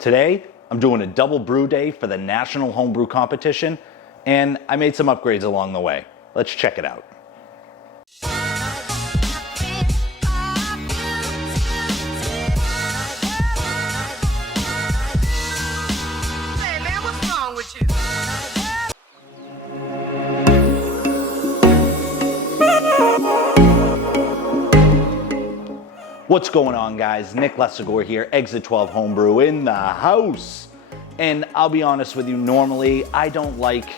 Today, I'm doing a double brew day for the National Homebrew Competition, and I made some upgrades along the way. Let's check it out. What's going on, guys? Nick Lesegor here, Exit 12 Homebrew in the house. And I'll be honest with you, normally I don't like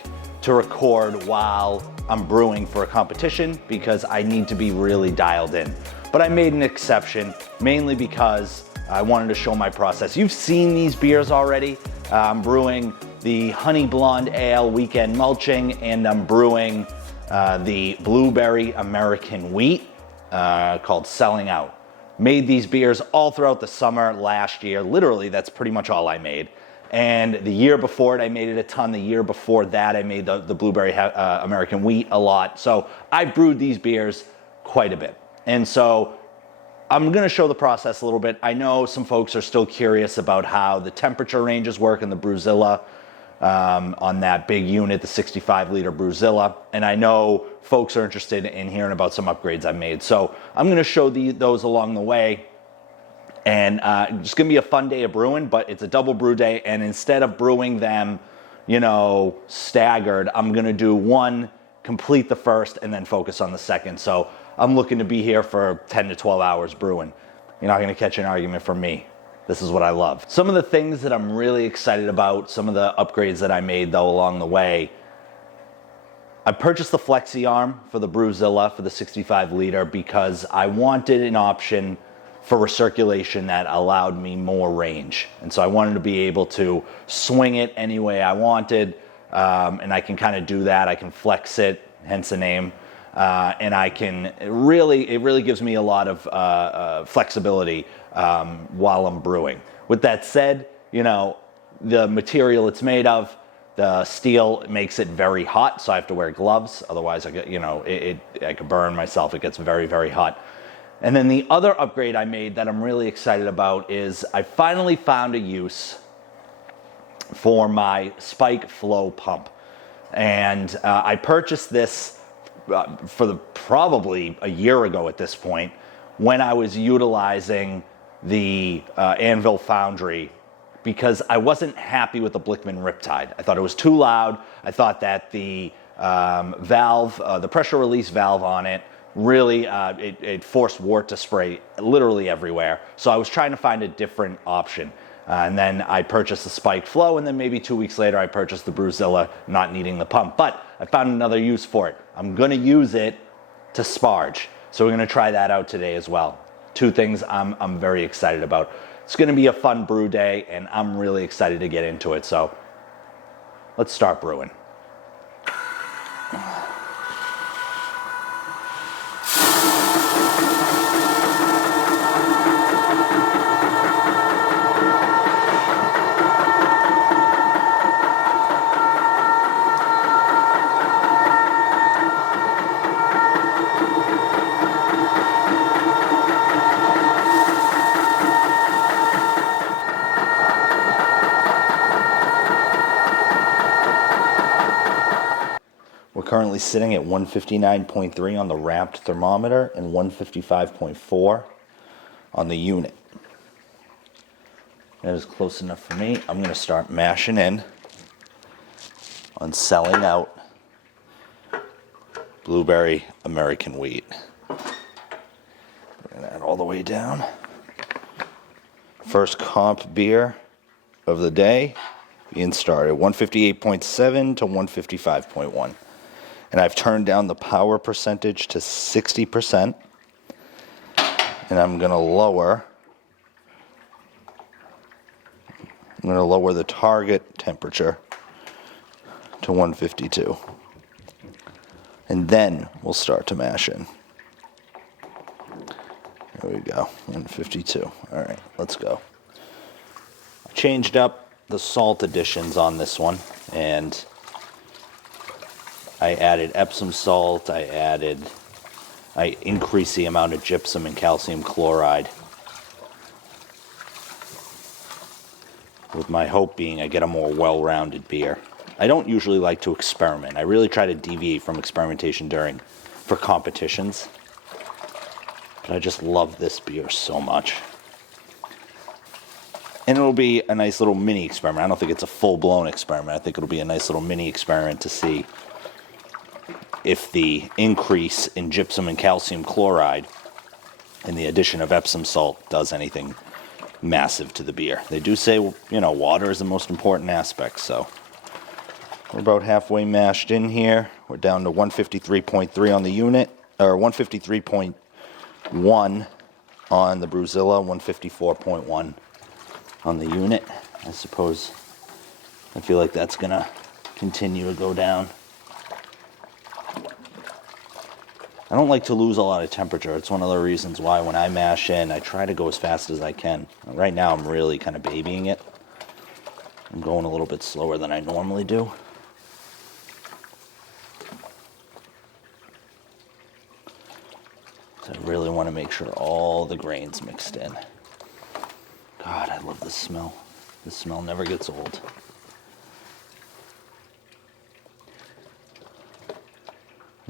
to record while I'm brewing for a competition because I need to be really dialed in. But I made an exception, mainly because I wanted to show my process. You've seen these beers already. I'm brewing the Honey Blonde Ale Weekend Mulching, and I'm brewing the Blueberry American Wheat called Selling Out. Made these beers all throughout the summer last year. Literally, that's pretty much all I made. And the year before it, I made it a ton. The year before that, I made the Blueberry American Wheat a lot. So I brewed these beers quite a bit. And so I'm gonna show the process a little bit. I know some folks are still curious about how the temperature ranges work in the Brewzilla on that big unit, the 65-liter Brewzilla. And I know folks are interested in hearing about some upgrades I've made. So I'm gonna show those along the way. And it's gonna be a fun day of brewing, but it's a double brew day. And instead of brewing them, you know, staggered, I'm gonna do one, complete the first, and then focus on the second. So I'm looking to be here for 10 to 12 hours brewing. You're not gonna catch an argument from me. This is what I love. Some of the things that I'm really excited about, some of the upgrades that I made though along the way, I purchased the Flexi Arm for the Brewzilla for the 65-liter because I wanted an option for recirculation that allowed me more range. And so I wanted to be able to swing it any way I wanted, and I can kind of do that. I can flex it, hence the name, and I can it really gives me a lot of flexibility while I'm brewing. With that said, you know, the material it's made of, the steel makes it very hot, so I have to wear gloves. Otherwise, I could burn myself. It gets very, very hot. And then the other upgrade I made that I'm really excited about is I finally found a use for my spike flow pump. And I purchased this probably a year ago at this point, when I was utilizing the Anvil Foundry, because I wasn't happy with the Blickman Riptide. I thought it was too loud. I thought that the valve, the pressure release valve on it, really it forced wort to spray literally everywhere. So I was trying to find a different option. And then I purchased the Spike Flow, and then maybe 2 weeks later I purchased the Brewzilla, not needing the pump. But I found another use for it. I'm gonna use it to sparge. So we're gonna try that out today as well. Two things I'm very excited about. It's gonna be a fun brew day, and I'm really excited to get into it. So let's start brewing. Currently sitting at 159.3 on the wrapped thermometer and 155.4 on the unit. That is close enough for me. I'm going to start mashing in on Selling Out Blueberry American Wheat. Bring that all the way down. First comp beer of the day being started, 158.7 to 155.1. And I've turned down the power percentage to 60%. And I'm going to lower the target temperature to 152. And then we'll start to mash in. There we go, 152. All right, let's go. I changed up the salt additions on this one, and I added Epsom salt, I increased the amount of gypsum and calcium chloride. with my hope being I get a more well-rounded beer. I don't usually like to experiment. I really try to deviate from experimentation for competitions. But I just love this beer so much. And it'll be a nice little mini experiment. I don't think it's a full-blown experiment. I think it'll be a nice little mini experiment to see if the increase in gypsum and calcium chloride and the addition of Epsom salt does anything massive to the beer. They do say, you know, water is the most important aspect, so we're about halfway mashed in here. We're down to 153.3 on the unit, or 153.1 on the Brewzilla, 154.1 on the unit. I suppose I feel like that's gonna continue to go down. I don't like to lose a lot of temperature. It's one of the reasons why when I mash in, I try to go as fast as I can. Right now, I'm really kind of babying it. I'm going a little bit slower than I normally do. So I really want to make sure all the grain's mixed in. God, I love this smell. This smell never gets old.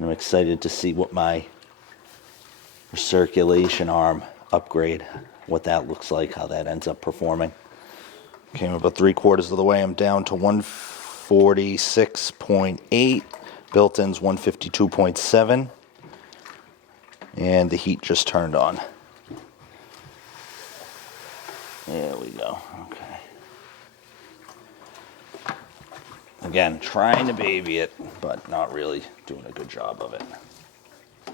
I'm excited to see what my recirculation arm upgrade, what that looks like, how that ends up performing. Okay, I'm about 3/4 of the way. I'm down to 146.8. Built-in's 152.7. And the heat just turned on. There we go. Okay. Again, trying to baby it, but not really doing a good job of it. So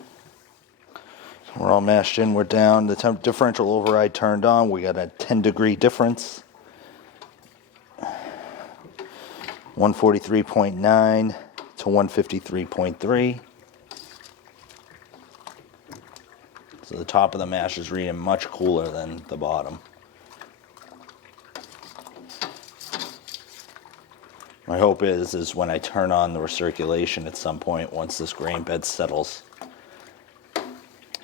we're all mashed in. We're down. The temp differential override turned on. We got a 10-degree difference. 143.9 to 153.3. So the top of the mash is reading much cooler than the bottom. My hope is when I turn on the recirculation at some point, once this grain bed settles,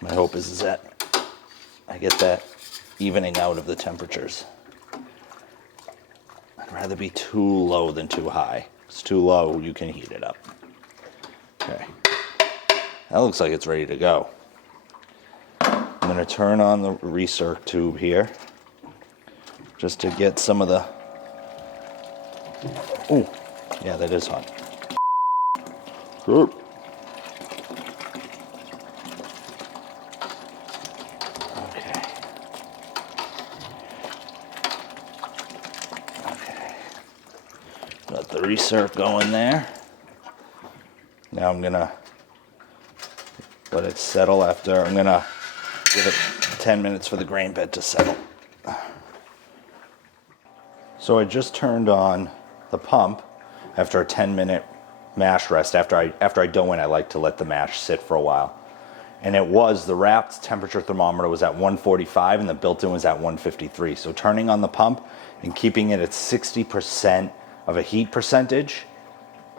my hope is that I get that evening out of the temperatures. I'd rather be too low than too high. If it's too low, you can heat it up. Okay. That looks like it's ready to go. I'm going to turn on the recirc tube here just to get some of the... Ooh, yeah, that is hot. Good. Okay. Got the recirc going there. Now I'm gonna let it settle after. I'm gonna give it 10 minutes for the grain bed to settle. So I just turned on the pump after a 10-minute mash rest. After I dough in, I like to let the mash sit for a while. And it was, the wrapped temperature thermometer was at 145 and the built-in was at 153. So turning on the pump and keeping it at 60% of a heat percentage,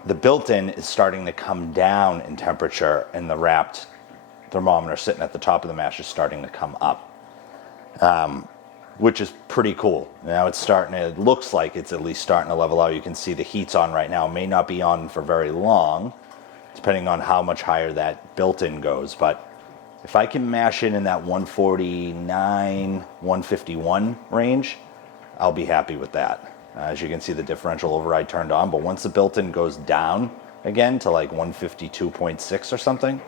the built-in is starting to come down in temperature and the wrapped thermometer sitting at the top of the mash is starting to come up. Which is pretty cool. Now it's starting to, it looks like it's at least starting to level out. You can see the heat's on right now. It may not be on for very long, depending on how much higher that built-in goes. But if I can mash in that 149, 151 range, I'll be happy with that. As you can see, the differential override turned on. But once the built-in goes down again to like 152.6 or something,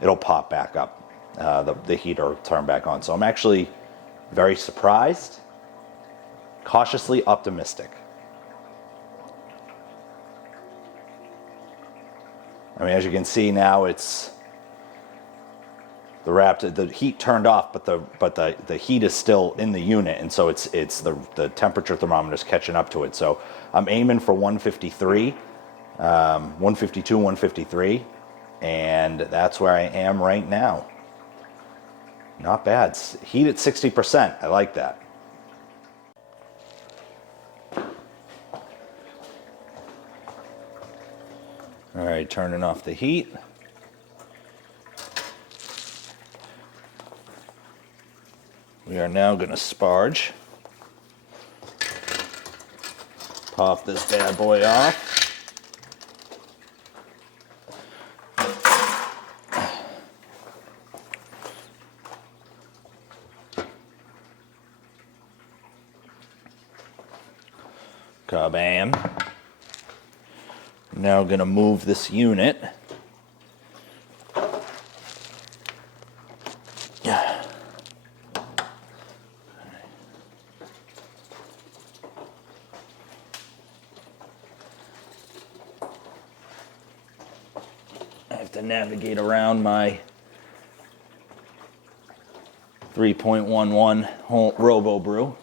it'll pop back up. The heater will turn back on. So I'm actually very surprised, cautiously optimistic. I mean, as you can see now, it's the heat turned off, but the heat is still in the unit, and so it's the temperature thermometer is catching up to it. So I'm aiming for 153, 152, 153, and that's where I am right now. Not bad. Heat at 60%. I like that. All right, turning off the heat. We are now going to sparge. Pop this bad boy off. Kabam. Now I'm going to move this unit. I have to navigate around my 3.11 Robo Brew.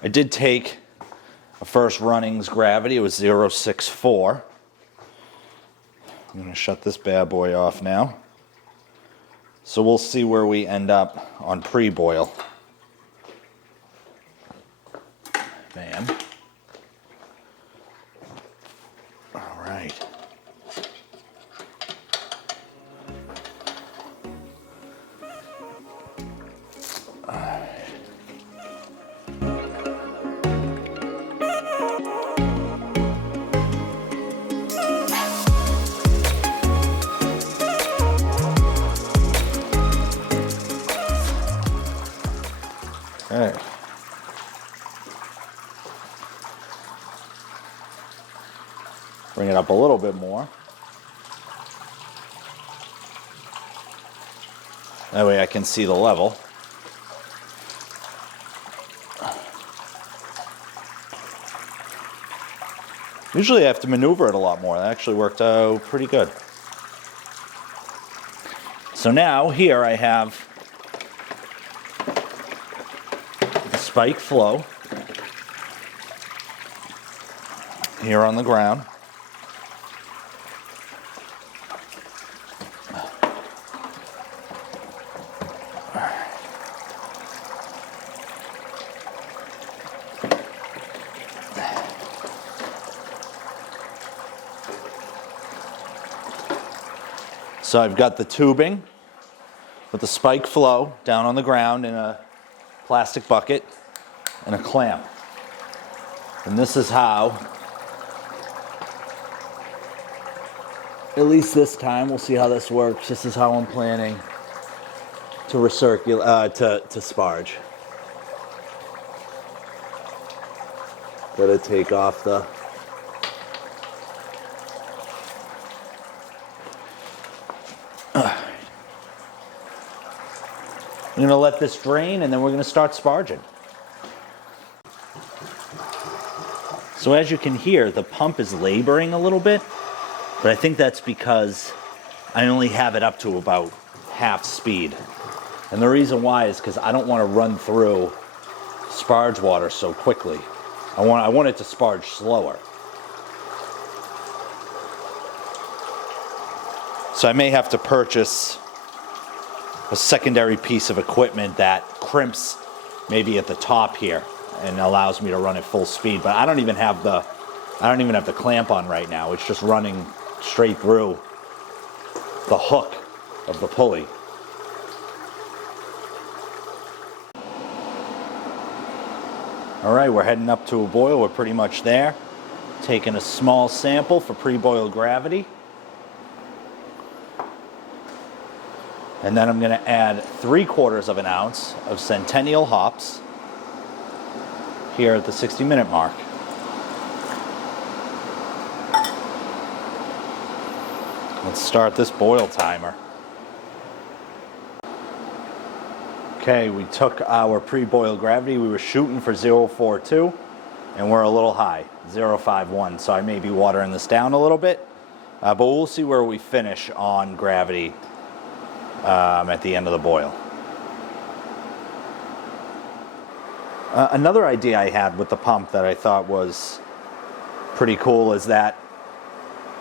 I did take a first runnings gravity. It was 0.64. I'm going to shut this bad boy off now. So we'll see where we end up on pre-boil. Bam. All right. Okay. Bring it up a little bit more. That way I can see the level. Usually I have to maneuver it a lot more. That actually worked out pretty good. So now here I have spike flow here on the ground. So I've got the tubing with the spike flow down on the ground in a plastic bucket and a clamp. And this is how, at least this time, we'll see how this works. This is how I'm planning to recirculate, to sparge. Gotta take off the I'm going to let this drain and then we're going to start sparging. So as you can hear, the pump is laboring a little bit, but I think that's because I only have it up to about half speed. And the reason why is because I don't want to run through sparge water so quickly. I want it to sparge slower. So I may have to purchase a secondary piece of equipment that crimps maybe at the top here and allows me to run at full speed. But I don't even have the clamp on right now. It's just running straight through the hook of the pulley. All right, we're heading up to a boil. We're pretty much there. Taking a small sample for pre-boil gravity. And then I'm going to add 3/4 of an ounce of Centennial hops here at the 60-minute mark. Let's start this boil timer. Okay, we took our pre-boil gravity. We were shooting for 0.42 and we're a little high, 0.51. So I may be watering this down a little bit, but we'll see where we finish on gravity at the end of the boil. Another idea I had with the pump that I thought was pretty cool is that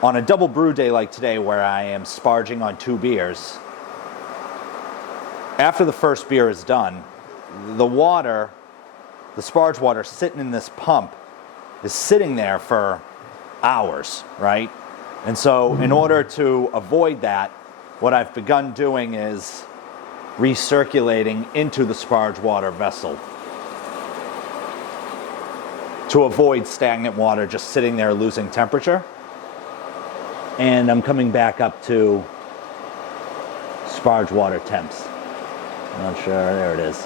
on a double brew day like today where I am sparging on 2 beers, after the first beer is done, the water, the sparge water sitting in this pump is sitting there for hours, right? And so in order to avoid that, what I've begun doing is recirculating into the Sparge water vessel to avoid stagnant water just sitting there losing temperature. And I'm coming back up to Sparge water temps. I'm not sure, there it is.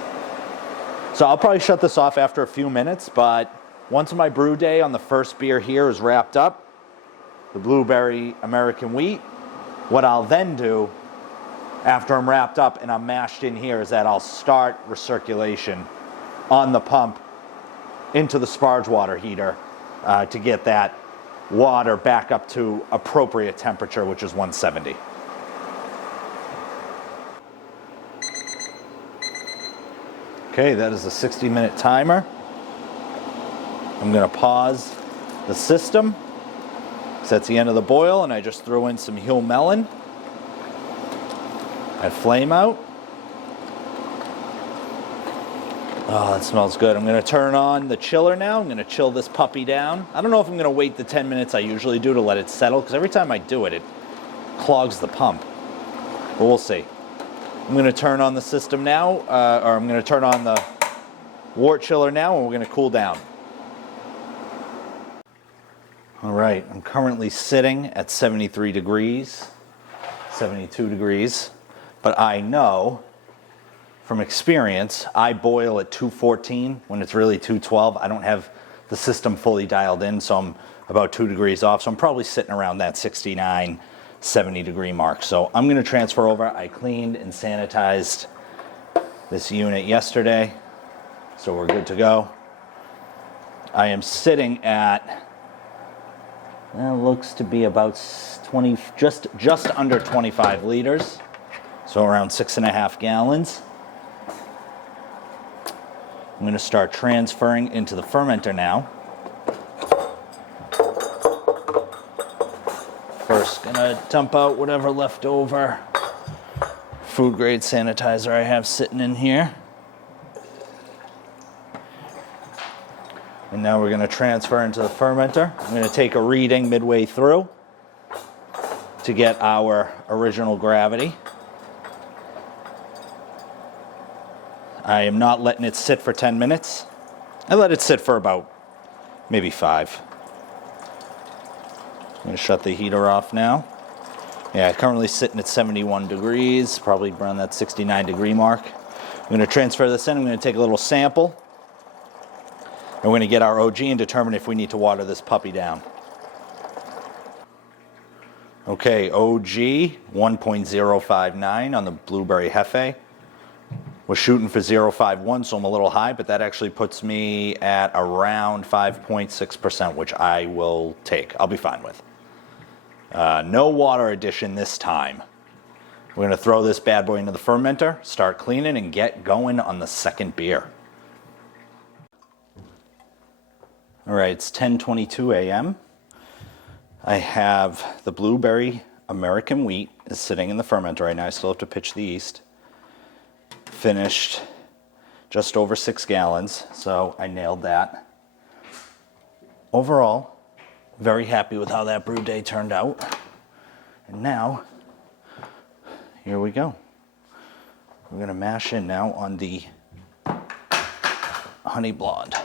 So I'll probably shut this off after a few minutes, but once my brew day on the first beer here is wrapped up, the blueberry American wheat, what I'll then do after I'm wrapped up and I'm mashed in here is that I'll start recirculation on the pump into the Sparge water heater to get that water back up to appropriate temperature, which is 170. Okay, that is a 60-minute timer. I'm going to pause the system. So that's the end of the boil, and I just threw in some Huell melon. That flame out. Oh, that smells good. I'm going to turn on the chiller now. I'm going to chill this puppy down. I don't know if I'm going to wait the 10 minutes I usually do to let it settle, because every time I do it, it clogs the pump. But we'll see. I'm going to turn on the system now, or I'm going to turn on the wort chiller now, and we're going to cool down. All right, I'm currently sitting at 73 degrees, 72 degrees, but I know from experience, I boil at 214 when it's really 212. I don't have the system fully dialed in, so I'm about 2 degrees off, so I'm probably sitting around that 69, 70 degree mark. So I'm gonna transfer over. I cleaned and sanitized this unit yesterday, so we're good to go. I am sitting at, well, looks to be about 20, just under 25 liters, so around 6.5 gallons. I'm going to start transferring into the fermenter now. First, going to dump out whatever leftover food grade sanitizer I have sitting in here. And now we're going to transfer into the fermenter. I'm going to take a reading midway through to get our original gravity. I am not letting it sit for 10 minutes. I let it sit for about maybe 5. I'm going to shut the heater off now. Yeah, currently sitting at 71 degrees, probably around that 69 degree mark. I'm going to transfer this in. I'm going to take a little sample. And we're going to get our OG and determine if we need to water this puppy down. Okay, OG 1.059 on the Blueberry Hefe. Was shooting for 0.51, so I'm a little high, but that actually puts me at around 5.6%, which I will take. I'll be fine with. No water addition this time. We're going to throw this bad boy into the fermenter, start cleaning, and get going on the second beer. All right, it's 10:22 a.m. I have the Blueberry American wheat is sitting in the fermenter right now. I still have to pitch the yeast. Finished just over 6 gallons, so I nailed that. Overall, very happy with how that brew day turned out. And now, here we go. We're going to mash in now on the honey blonde.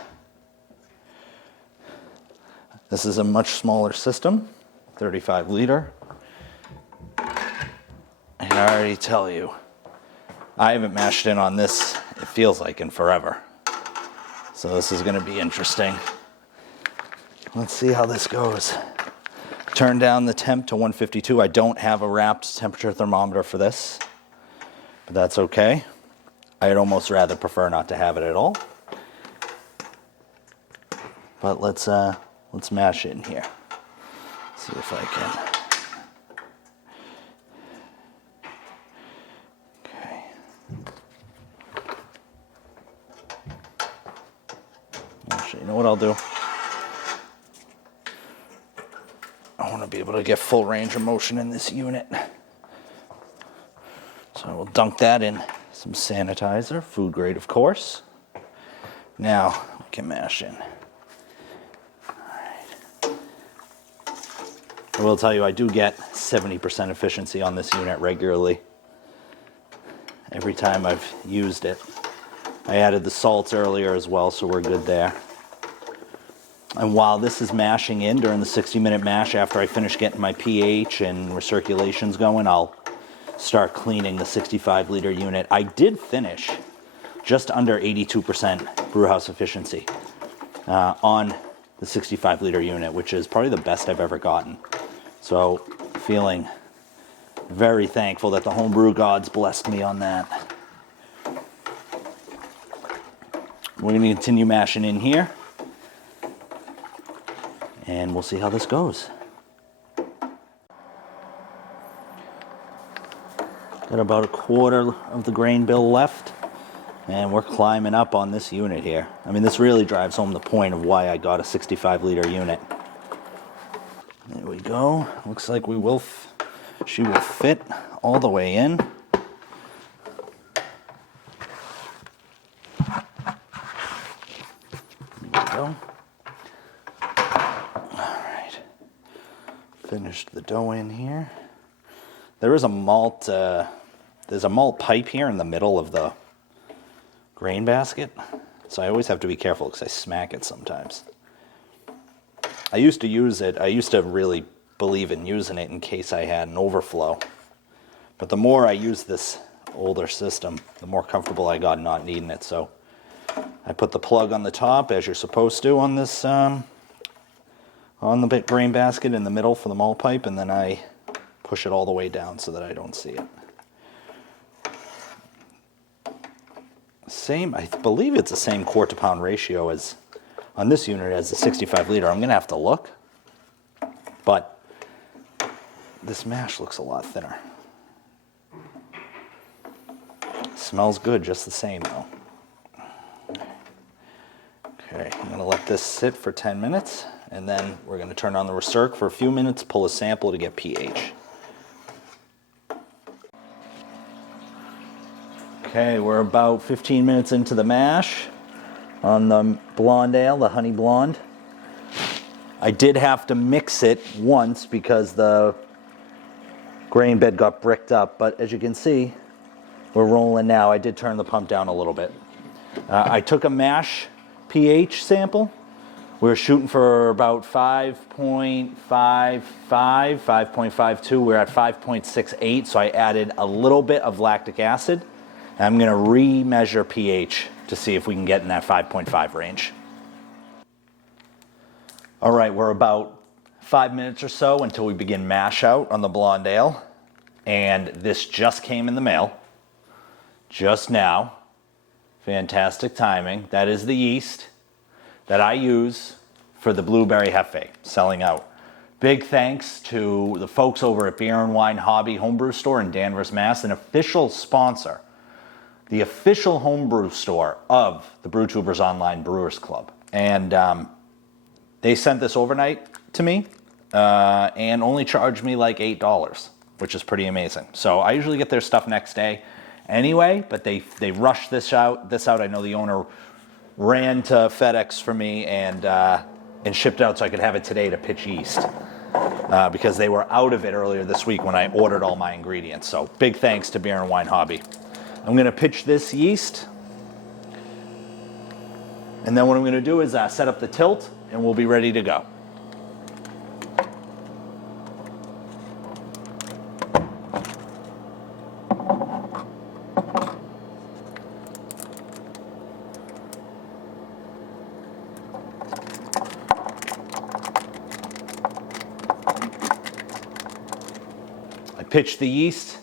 This is a much smaller system, 35 liter. And I already tell you, I haven't mashed in on this, it feels like, in forever. So this is going to be interesting. Let's see how this goes. Turn down the temp to 152. I don't have a wrapped temperature thermometer for this, but that's okay. I'd almost rather prefer not to have it at all. But let's mash it in here. See if I can. Okay. Actually, you know what I'll do? I want to be able to get full range of motion in this unit. So I will dunk that in some sanitizer, food grade of course. Now we can mash in. I will tell you, I do get 70% efficiency on this unit regularly. Every time I've used it. I added the salts earlier as well, so we're good there. And while this is mashing in during the 60-minute mash, after I finish getting my pH and recirculations going, I'll start cleaning the 65-liter unit. I did finish just under 82% brewhouse efficiency on the 65-liter unit, which is probably the best I've ever gotten. So feeling very thankful that the homebrew gods blessed me on that. We're going to continue mashing in here, and we'll see how this goes. Got about a quarter of the grain bill left, and we're climbing up on this unit here. I mean, this really drives home the point of why I got a 65-liter unit. There we go. Looks like she will fit all the way in. Go. All right. Finished the dough in here. There is a malt, there's a malt pipe here in the middle of the grain basket. So I always have to be careful because I smack it sometimes. I used to use it, I used to really believe in using it in case I had an overflow. But the more I use this older system, the more comfortable I got not needing it. So I put the plug on the top, as you're supposed to, on this, on the grain basket in the middle for the malt pipe, and then I push it all the way down so that I don't see it. Same, I believe it's the same quart to pound ratio as on this unit as the 65-liter. I'm going to have to look, but this mash looks a lot thinner. Smells good just the same though. Okay, I'm going to let this sit for 10 minutes, and then we're going to turn on the recirc for a few minutes, pull a sample to get pH. Okay, we're about 15 minutes into the mash on the blonde ale, the honey blonde. I did have to mix it once because the grain bed got bricked up, but as you can see, we're rolling now. I did turn the pump down a little bit. I took a mash pH sample. We were shooting for about 5.55, 5.52. We're at 5.68, so I added a little bit of lactic acid. And I'm going to re-measure pH to see if we can get in that 5.5 range. All right, we're about 5 minutes or so until we begin mash out on the blonde ale. And this just came in the mail, just now. Fantastic timing. That is the yeast that I use for the Blueberry Hefe, selling out. Big thanks to the folks over at Beer and Wine Hobby Homebrew Store in Danvers, Mass., an official sponsor, the official homebrew store of the BrewTubers Online Brewers Club. And they sent this overnight to me and only charged me like $8, which is pretty amazing. So I usually get their stuff next day anyway, but they rushed this out. I know the owner ran to FedEx for me and shipped out so I could have it today to pitch yeast because they were out of it earlier this week when I ordered all my ingredients. So big thanks to Beer and Wine Hobby. I'm going to pitch this yeast, and then what I'm going to do is set up the tilt, and we'll be ready to go. I pitched the yeast.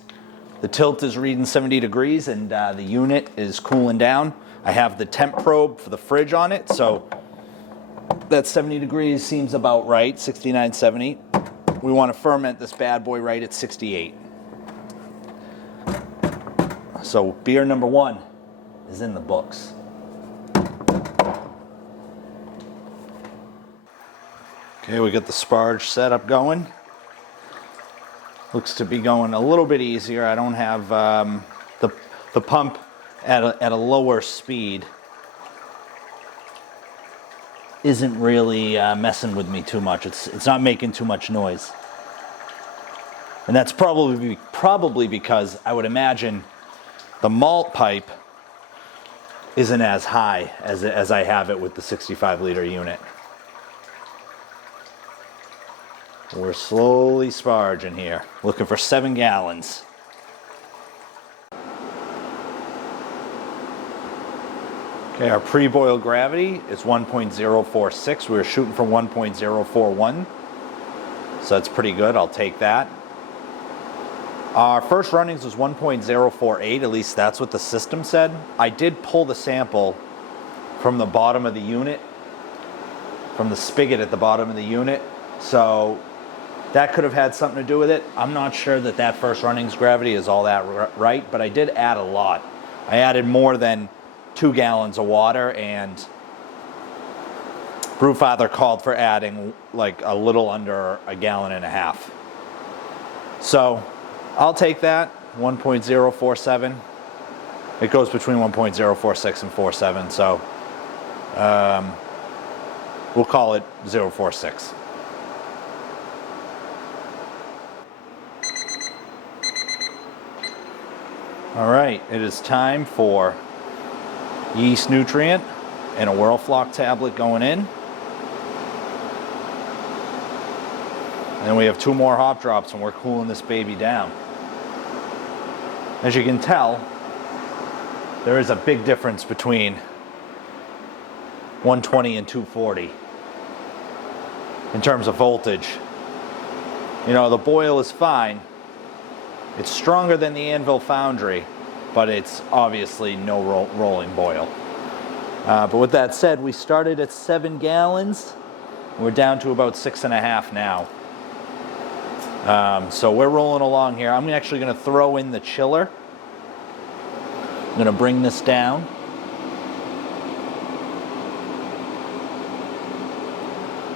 The tilt is reading 70 degrees and the unit is cooling down. I have the temp probe for the fridge on it, so that 70 degrees seems about right, 69, 70. We want to ferment this bad boy right at 68. So beer number 1 is in the books. Okay, we got the Sparge setup going. Looks to be going a little bit easier. I don't have the pump at a lower speed. Isn't really messing with me too much. It's not making too much noise. And that's probably because I would imagine the malt pipe isn't as high as I have it with the 65-liter unit. We're slowly sparging here, looking for 7 gallons. Okay, our pre-boil gravity is 1.046. We were shooting for 1.041. So that's pretty good, I'll take that. Our first runnings was 1.048, at least that's what the system said. I did pull the sample from the bottom of the unit, from the spigot at the bottom of the unit, so that could have had something to do with it. I'm not sure that that first runnings gravity is all that right, but I did add a lot. I added more than 2 gallons of water, and Brewfather called for adding like a little under 1.5 gallons. So I'll take that, 1.047. It goes between 1.046 and 47, so we'll call it 0.46. All right, it is time for yeast nutrient and a Whirlfloc tablet going in. And then we have 2 more hop drops and we're cooling this baby down. As you can tell, there is a big difference between 120 and 240 in terms of voltage. You know, the boil is fine. It's stronger than the Anvil Foundry, but it's obviously no rolling boil. But with that said, we started at 7 gallons. We're down to about 6.5 now. So we're rolling along here. I'm actually going to throw in the chiller. I'm going to bring this down.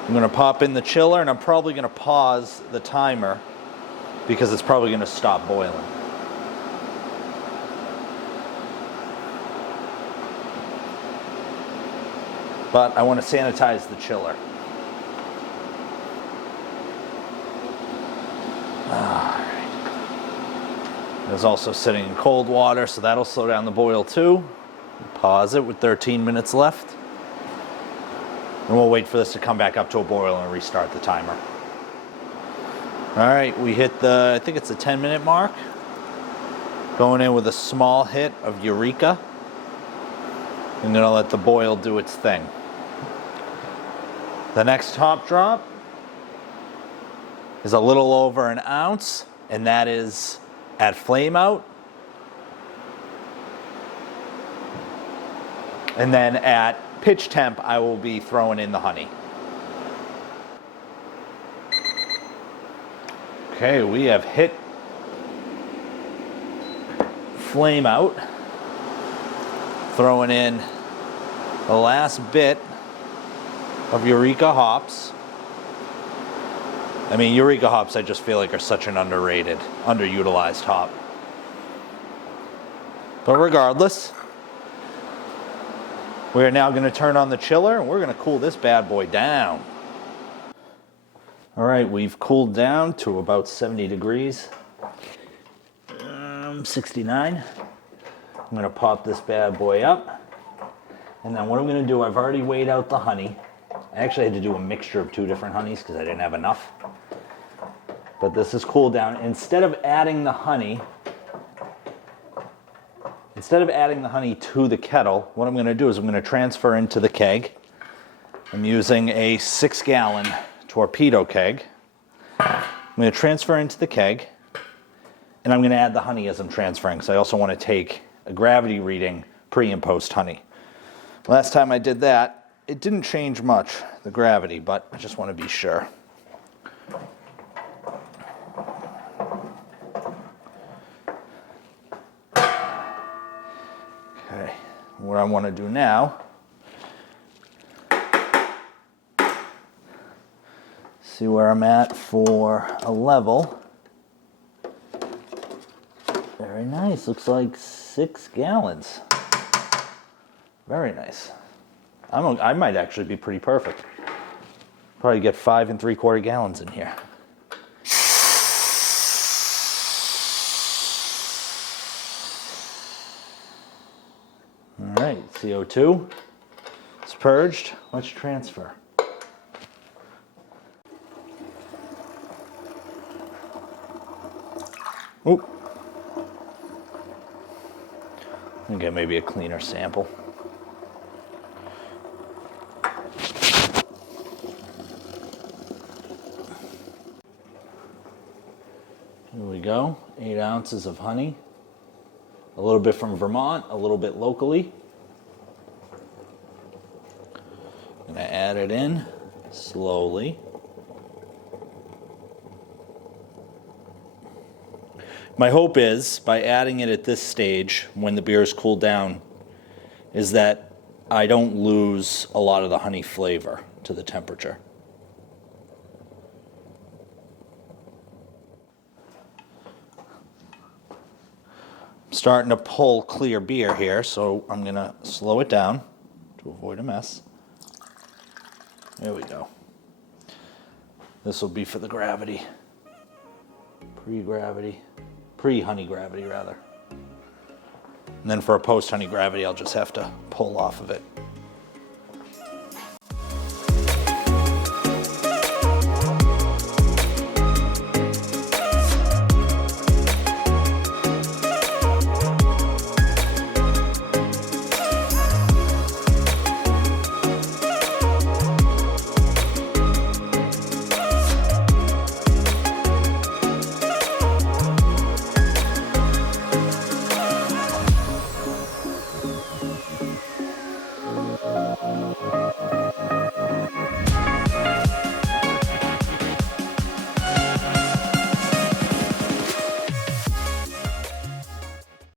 I'm going to pop in the chiller, and I'm probably going to pause the timer because it's probably going to stop boiling. But I want to sanitize the chiller. Alright. It's also sitting in cold water, so that'll slow down the boil too. Pause it with 13 minutes left. And we'll wait for this to come back up to a boil and restart the timer. Alright, we hit the, I think it's the 10-minute mark. Going in with a small hit of Eureka. I'm going to let the boil do its thing. The next hop drop is a little over 1 ounce, and that is at flame out. And then at pitch temp, I will be throwing in the honey. Okay, we have hit flame out. Throwing in the last bit of Eureka hops. I mean, Eureka hops, I just feel like are such an underutilized hop. But regardless, we are now going to turn on the chiller and we're going to cool this bad boy down. All right, we've cooled down to about 70 degrees. 69. I'm going to pop this bad boy up. And then what I'm going to do, I've already weighed out the honey. I actually had to do a mixture of 2 different honeys because I didn't have enough. But this is cooled down. Instead of adding the honey to the kettle, what I'm going to do is I'm going to transfer into the keg. I'm using a 6-gallon torpedo keg. I'm going to transfer into the keg, and I'm going to add the honey as I'm transferring, because I also want to take a gravity reading pre and post honey. Last time I did that, it didn't change much, the gravity, but I just want to be sure. Okay, what I want to do now, see where I'm at for a level. Very nice, looks like 6 gallons. Very nice. I might actually be pretty perfect. Probably get 5 3/4 gallons in here. CO2 is purged. Let's transfer. Oop. And get maybe a cleaner sample. Here we go, 8 ounces of honey. A little bit from Vermont, a little bit locally. I'm gonna add it in slowly. My hope is, by adding it at this stage, when the beer is cooled down, is that I don't lose a lot of the honey flavor to the temperature. I'm starting to pull clear beer here, so I'm gonna slow it down to avoid a mess. There we go. This will be for the gravity. Pre-gravity. Pre-honey gravity, rather. And then for a post-honey gravity, I'll just have to pull off of it.